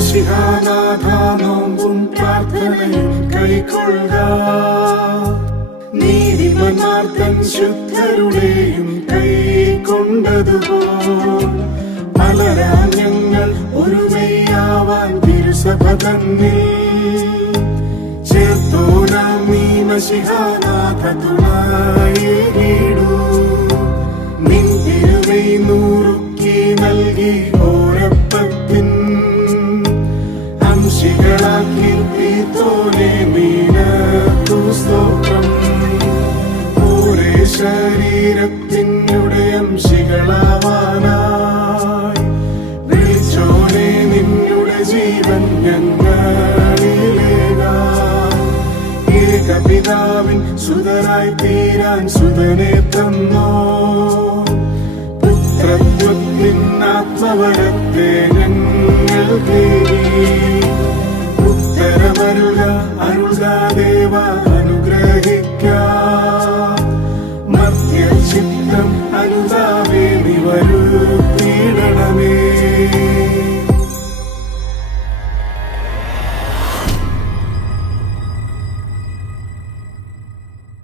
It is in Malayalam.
മശിഹാനാഥ നോമ്പും പ്രാർത്ഥനയും കൈക്കൊള്ളുക. നീതിമാന്മാർ തൻ ശുദ്ധരുടെയും കൈക്കൊണ്ടതുപോൽ പലരാം ഞങ്ങൾ ഒരുമയാവാൻ തിരുസഭ തന്നിൽ ചേർത്തോനാം നീ മശിഹാനാഥ തുണയേകിടൂ. നിൻ തിരുമൈ നൂറുക്കി നൽകി ഓരപ്പത്തിൻ അംശികളാക്കി തീർത്തോനെ മീനത്തു സ്തോത്രം. ഓരേ ശരീരത്തിനുടെ അംശികളാവാനായി വിളിച്ചോനെ നിന്നുടെ ജീവൻ ഞങ്ങളിലേകാൻ. ഏകപിതാവിൻ സുതരായി തീരാൻ സുതനെ തന്നോ. പുത്രത്വത്തിൻ ആത്മവരത്തെ ഞങ്ങൾ തേടി. ഉത്തരമരുക അരുൾക ദേവ അനുഗ്രഹിക്ക. മധ്യചിത്തം അനുദാ